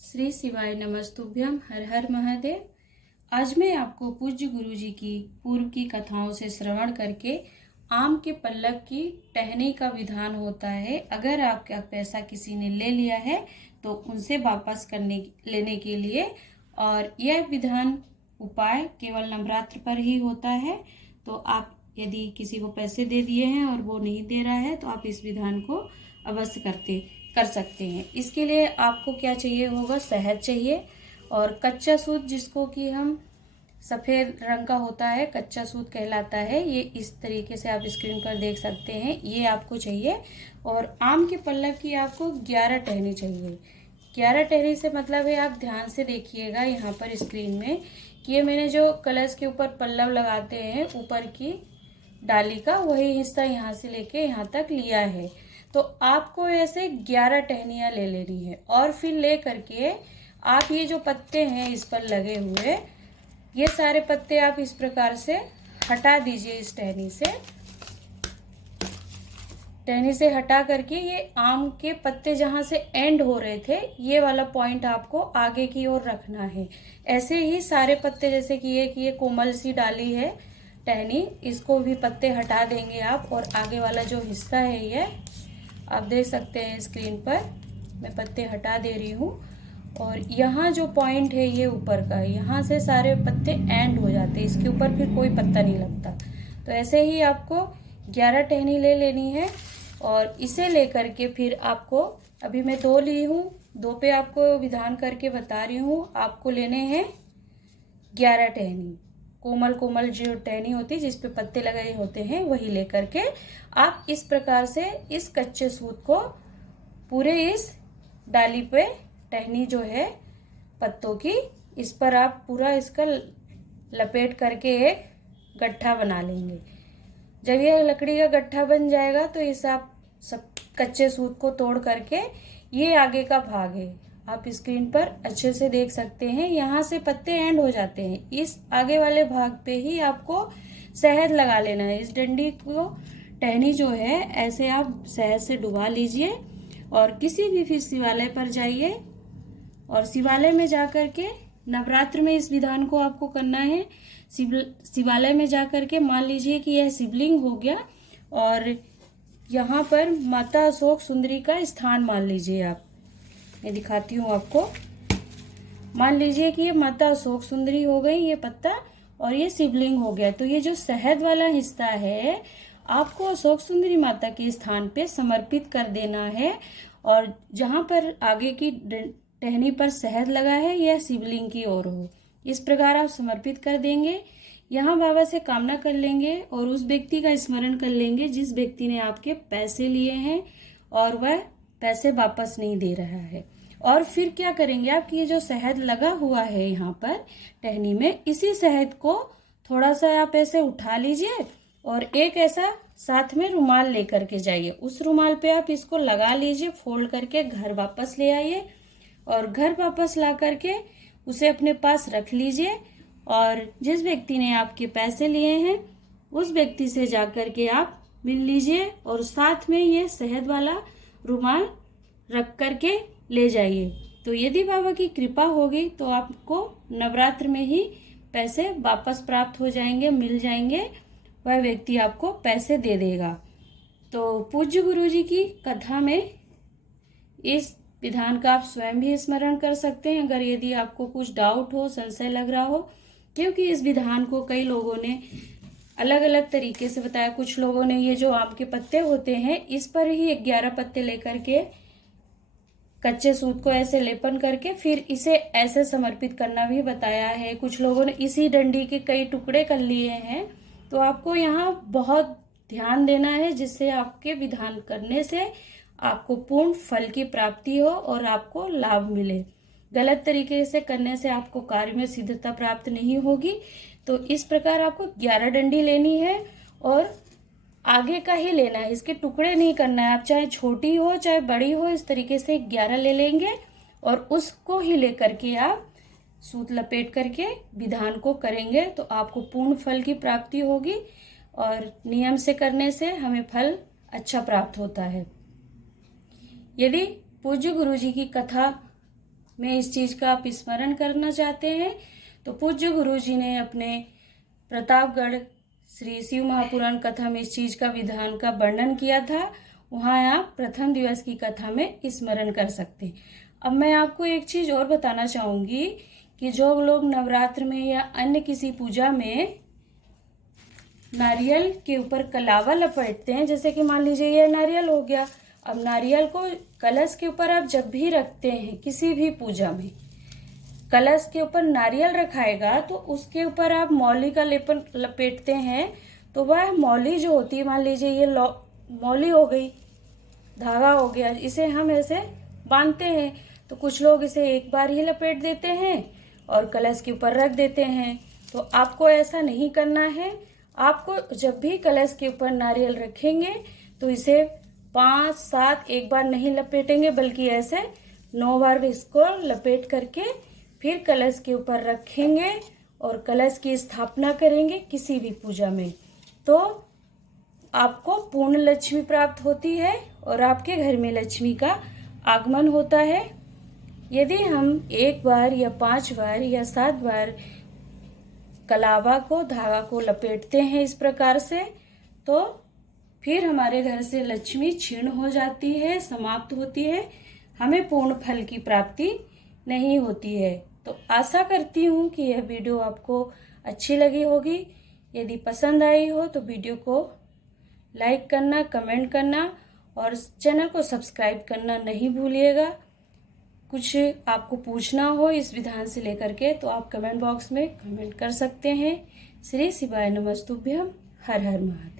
श्री शिवाय नमस्तुभ्यम। हर हर महादेव। आज मैं आपको पूज्य गुरु जी की पूर्व की कथाओं से श्रवण करके आम के पल्लव की टहनी का विधान होता है। अगर आपका पैसा किसी ने ले लिया है तो उनसे वापस लेने के लिए, और यह विधान उपाय केवल नवरात्र पर ही होता है। तो आप यदि किसी को पैसे दे दिए हैं और वो नहीं दे रहा है तो आप इस विधान को अवश्य कर सकते हैं। इसके लिए आपको क्या चाहिए होगा, शहद चाहिए और कच्चा सूत, जिसको कि हम सफ़ेद रंग का होता है, कच्चा सूत कहलाता है। ये इस तरीके से आप स्क्रीन पर देख सकते हैं, ये आपको चाहिए। और आम के पल्लव की आपको 11 टहनी चाहिए। 11 टहनी से मतलब है, आप ध्यान से देखिएगा यहाँ पर स्क्रीन में कि ये मैंने जो कलश के ऊपर पल्लव लगाते हैं ऊपर की डाली का, वही हिस्सा यहाँ से लेके यहाँ तक लिया है। तो आपको ऐसे 11 टहनियाँ ले लेनी है और फिर ले करके आप ये जो पत्ते हैं इस पर लगे हुए, ये सारे पत्ते आप इस प्रकार से हटा दीजिए। इस टहनी से हटा करके ये आम के पत्ते जहाँ से एंड हो रहे थे, ये वाला पॉइंट आपको आगे की ओर रखना है। ऐसे ही सारे पत्ते, जैसे कि ये कोमल सी डाली है टहनी, इसको भी पत्ते हटा देंगे आप। और आगे वाला जो हिस्सा है ये आप देख सकते हैं स्क्रीन पर, मैं पत्ते हटा दे रही हूँ। और यहाँ जो पॉइंट है ये ऊपर का, यहाँ से सारे पत्ते एंड हो जाते हैं, इसके ऊपर फिर कोई पत्ता नहीं लगता। तो ऐसे ही आपको 11 टहनी ले लेनी है। और इसे लेकर के फिर आपको, अभी मैं 2 ली हूँ, 2 पे आपको विधान करके बता रही हूँ। आपको लेने हैं 11 टहनी, कोमल कोमल जो टहनी होती है जिस पे पत्ते लगे होते हैं, वही लेकर के आप इस प्रकार से इस कच्चे सूत को पूरे इस डाली पे, टहनी जो है पत्तों की, इस पर आप पूरा इसका लपेट करके एक गट्ठा बना लेंगे। जब यह लकड़ी का गट्ठा बन जाएगा तो इस आप सब कच्चे सूत को तोड़ करके, ये आगे का भाग है, आप स्क्रीन पर अच्छे से देख सकते हैं, यहाँ से पत्ते एंड हो जाते हैं। इस आगे वाले भाग पे ही आपको शहद लगा लेना है। इस डंडी को, टहनी जो है, ऐसे आप शहद से डुबा लीजिए और किसी भी फिर शिवालय पर जाइए। और शिवालय में जाकर के, नवरात्र में इस विधान को आपको करना है। शिवालय में जाकर के मान लीजिए कि यह शिवलिंग हो गया और यहाँ पर माता अशोक सुंदरी का स्थान मान लीजिए आप। मैं दिखाती हूँ आपको। मान लीजिए कि ये माता अशोक सुंदरी हो गई, ये पत्ता, और ये शिवलिंग हो गया। तो ये जो शहद वाला हिस्सा है आपको अशोक सुंदरी माता के स्थान पे समर्पित कर देना है। और जहाँ पर आगे की टहनी पर शहद लगा है, यह शिवलिंग की ओर हो। इस प्रकार आप समर्पित कर देंगे। यहाँ बाबा से कामना कर लेंगे और उस व्यक्ति का स्मरण कर लेंगे जिस व्यक्ति ने आपके पैसे लिए हैं और वह पैसे वापस नहीं दे रहा है। और फिर क्या करेंगे आप, ये जो शहद लगा हुआ है यहाँ पर टहनी में, इसी शहद को थोड़ा सा आप ऐसे उठा लीजिए और एक ऐसा साथ में रुमाल लेकर के जाइए। उस रुमाल पे आप इसको लगा लीजिए, फोल्ड करके घर वापस ले आइए और घर वापस ला करके उसे अपने पास रख लीजिए। और जिस व्यक्ति ने आपके पैसे लिए हैं उस व्यक्ति से जाकर के आप मिल लीजिए और साथ में ये शहद वाला रुमाल रख करके ले जाइए। तो यदि बाबा की कृपा होगी तो आपको नवरात्र में ही पैसे वापस प्राप्त हो जाएंगे, मिल जाएंगे, वह व्यक्ति आपको पैसे दे देगा। तो पूज्य गुरु जी की कथा में इस विधान का आप स्वयं भी स्मरण कर सकते हैं, अगर यदि आपको कुछ डाउट हो, संशय लग रहा हो। क्योंकि इस विधान को कई लोगों ने अलग अलग तरीके से बताया। कुछ लोगों ने ये जो आम के पत्ते होते हैं इस पर ही 11 पत्ते लेकर के कच्चे सूत को ऐसे लेपन करके फिर इसे ऐसे समर्पित करना भी बताया है। कुछ लोगों ने इसी डंडी के कई टुकड़े कर लिए हैं। तो आपको यहाँ बहुत ध्यान देना है, जिससे आपके विधान करने से आपको पूर्ण फल की प्राप्ति हो और आपको लाभ मिले। गलत तरीके से करने से आपको कार्य में सिद्धता प्राप्त नहीं होगी। तो इस प्रकार आपको 11 डंडी लेनी है और आगे का ही लेना है, इसके टुकड़े नहीं करना है। आप चाहे छोटी हो चाहे बड़ी हो, इस तरीके से 11 ले लेंगे और उसको ही लेकर के आप सूत लपेट करके विधान को करेंगे तो आपको पूर्ण फल की प्राप्ति होगी। और नियम से करने से हमें फल अच्छा प्राप्त होता है। यदि पूज्य गुरु जी की कथा में इस चीज का आप स्मरण करना चाहते हैं तो पूज्य गुरु जी ने अपने प्रतापगढ़ श्री शिव महापुराण कथा में इस चीज का विधान का वर्णन किया था, वहां आप प्रथम दिवस की कथा में स्मरण कर सकते हैं। अब मैं आपको एक चीज और बताना चाहूंगी कि जो लोग नवरात्र में या अन्य किसी पूजा में नारियल के ऊपर कलावा लपेटते हैं, जैसे कि मान लीजिए ये नारियल हो गया, अब नारियल को कलश के ऊपर आप जब भी रखते हैं किसी भी पूजा में, कलश के ऊपर नारियल रखाएगा तो उसके ऊपर आप मौली का लेपन लपेटते हैं, तो वह मौली जो होती है, मान लीजिए ये मौली हो गई, धागा हो गया, इसे हम ऐसे बांधते हैं, तो कुछ लोग इसे एक बार ही लपेट देते हैं और कलश के ऊपर रख देते हैं। तो आपको ऐसा नहीं करना है। आपको जब भी कलश के ऊपर नारियल रखेंगे तो इसे 5-7 एक बार नहीं लपेटेंगे, बल्कि ऐसे 9 बार इसको लपेट करके फिर कलश के ऊपर रखेंगे और कलश की स्थापना करेंगे किसी भी पूजा में, तो आपको पूर्ण लक्ष्मी प्राप्त होती है और आपके घर में लक्ष्मी का आगमन होता है। यदि हम 1 बार या 5 बार या 7 बार कलावा को, धागा को लपेटते हैं इस प्रकार से, तो फिर हमारे घर से लक्ष्मी क्षीण हो जाती है, समाप्त होती है, हमें पूर्ण फल की प्राप्ति नहीं होती है। तो आशा करती हूँ कि यह वीडियो आपको अच्छी लगी होगी। यदि पसंद आई हो तो वीडियो को लाइक करना, कमेंट करना और चैनल को सब्सक्राइब करना नहीं भूलिएगा। कुछ आपको पूछना हो इस विधान से लेकर के तो आप कमेंट बॉक्स में कमेंट कर सकते हैं। श्री शिवाय नमस्तुभ्यम। हर हर महादेव।